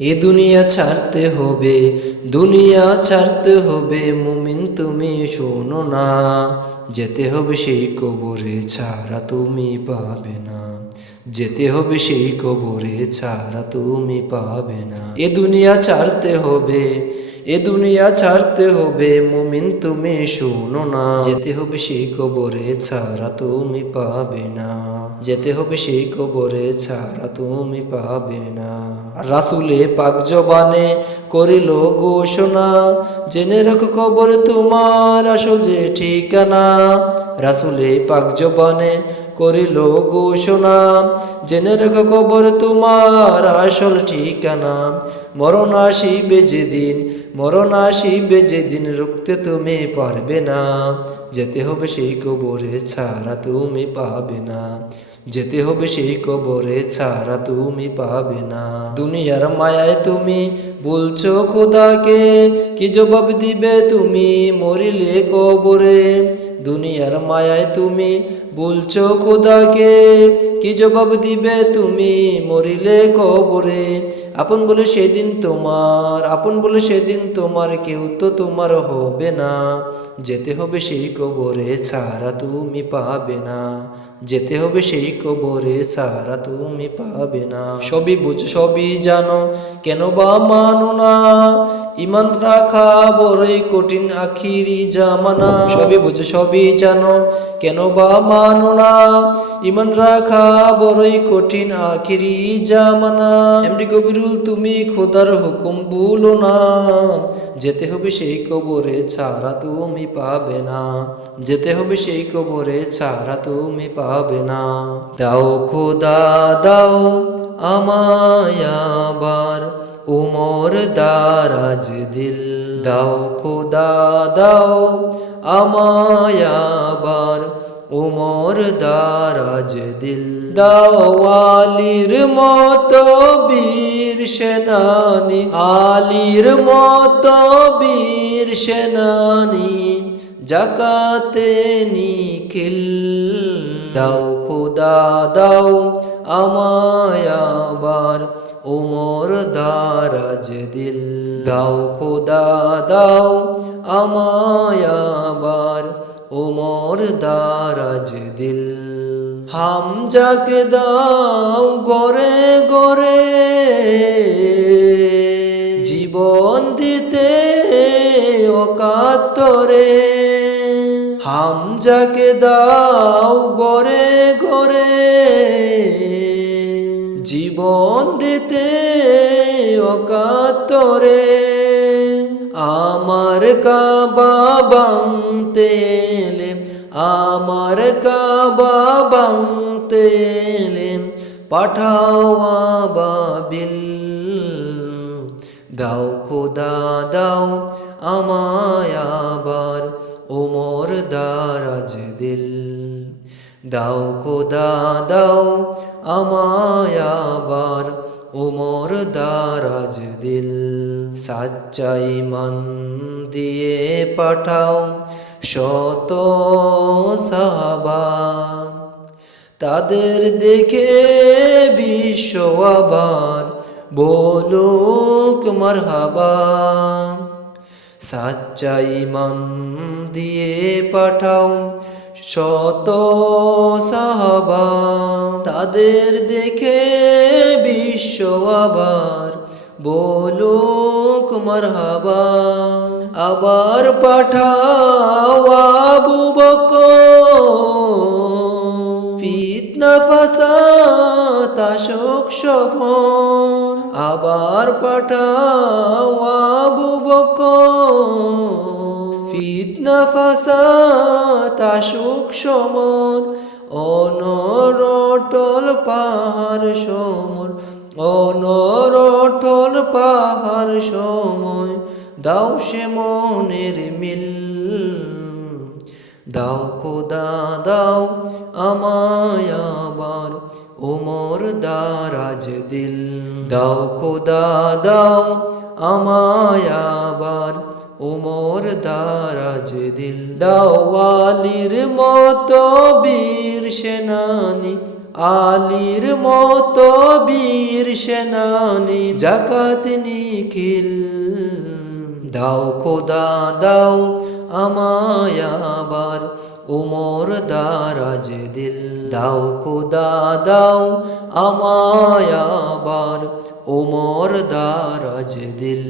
এ দুনিয়া ছাড়তে হবে, দুনিয়া ছাড়তে হবে, মুমিন তুমি শোনো না, যেতে হবে সেই কবরে, ছাড়া তুমি পাবে না, যেতে হবে সেই কবরে, ছাড়া তুমি পাবে না। এ দুনিয়া ছাড়তে হবে, এ দুনিয়া ছাড়তে হবে, মুমিন তুমি শোনো না, যেতে হবে সেই কবরে, ছাড়া তুমি পাবে না, যেতে হবে সেই কবরে, ছাড়া তুমি পাবে না। রাসূলে পাক জবানে করিল ঘোষণা, জেনে রাখো কবর তোমার আসল যে ঠিকানা। রাসূলে পাক জবানে করিল ঘোষণা, জেনে রাখো কবর তোমার আসল ঠিকানা। মরণ আসিবে যেদিন, মরণ আসিবে যেদিন, রুখতে তুমি পারবে না, যেতে হবে সেই কবরে, ছাড়া তুমি পাবে না, যেতে হবে সেই কবরে, ছাড়া তুমি পাবে না। দুনিয়ার মায়ায় তুমি বলছো খোদাকে, কি জবাব দিবে তুমি মরিলে কবরে। দুনিয়ার মায়ায় তুমি বলছো খোদাকে, কি জবাব দিবে তুমি মরিলে কবরে। আপন বলে সেদিন তোমার, আপন বলে সেদিন তোমার, কেউ তো তোমার হবে না, যেতে হবে সেই কবরে, ছাড়া তুমি পাবে না, যেতে হবে সেই কবরে, ছাড়া তুমি পাবে না। সবই বুঝ সবই জানো, কেন বা মানো না, ইমান রাখা বড়ই কঠিন আখিরি জামানা। সবই বুঝ সবই জানো, কেন বা মানো না, ইমান রাখা বড়ই কঠিন আখিরি জামানা। এমডি কবিরুল তুমি খোদার হুকুম ভুলো না, যেতে হবে সেই কবরে, ছাড়া তুমি পাবে না, যেতে হবে সেই কবরে, ছাড়া তুমি পাবে না। দাও খোদা দাও আমায় আবার উমর দারাজ দিল, দাও খোদা দাও আমায় আবার উমর দারাজ দিল। দাও আলীর মতো বীর সেনানি, আলীর মতো বীর সেনানি, জাকাতে নিখিল। দাও খোদা দাও আমায় আবার উমর দারাজ দিল, দাও খোদা দাও আমায় আবার উমর দারাজ দিল। হামজাকে দাও গরে গরে জীবন দিতে অকাতরে, হামজাকে দাও গরে গরে জীবন দিতে অকাতরে। আমার কাবা ভাঙতে এলে, আমার কাবা ভাঙতে এলে, পাঠাও আবাবিল। দাও খোদা দাও আমায় আবার উমর দারাজ দিল, দাও খোদা দাও আমায় আবার উমর দারাজ দিল। সাচ্চা ঈমান দিয়ে পাঠাও শত সাহাবা, তাদের দেখে বিশ্ব আবার বলুক মারহাবা। সাচ্চা ঈমান দিয়ে পাঠাও শত সাহাবা, তাদের দেখে বিশ্ব আবার বলুক মারহাবা। আবার পাঠাও আবু বকর, ফিতনা ফাসাদ আশোক সফর। আবার পাঠাও আবু বকর, ফিতনা ফাসাদ আশোক সমর। অনরটল পাহাড় সমর, অনরটল পাহাড় সময়, দাও সে মনের মিল। দাও খোদা দাও আমায় আবার উমর দারাজ দিল, দাও খোদা দাও আমায় আবার উমর দারাজ দিল। দাও আলীর মতো বীর সেনানি, আলীর মতো বীর সেনানি জাকাত নিখিল দাও খোদা দাও আমায় আবার ওমর দারাজ দিল দাও খোদা দাও আমায় আবার ওমর দারাজ দিল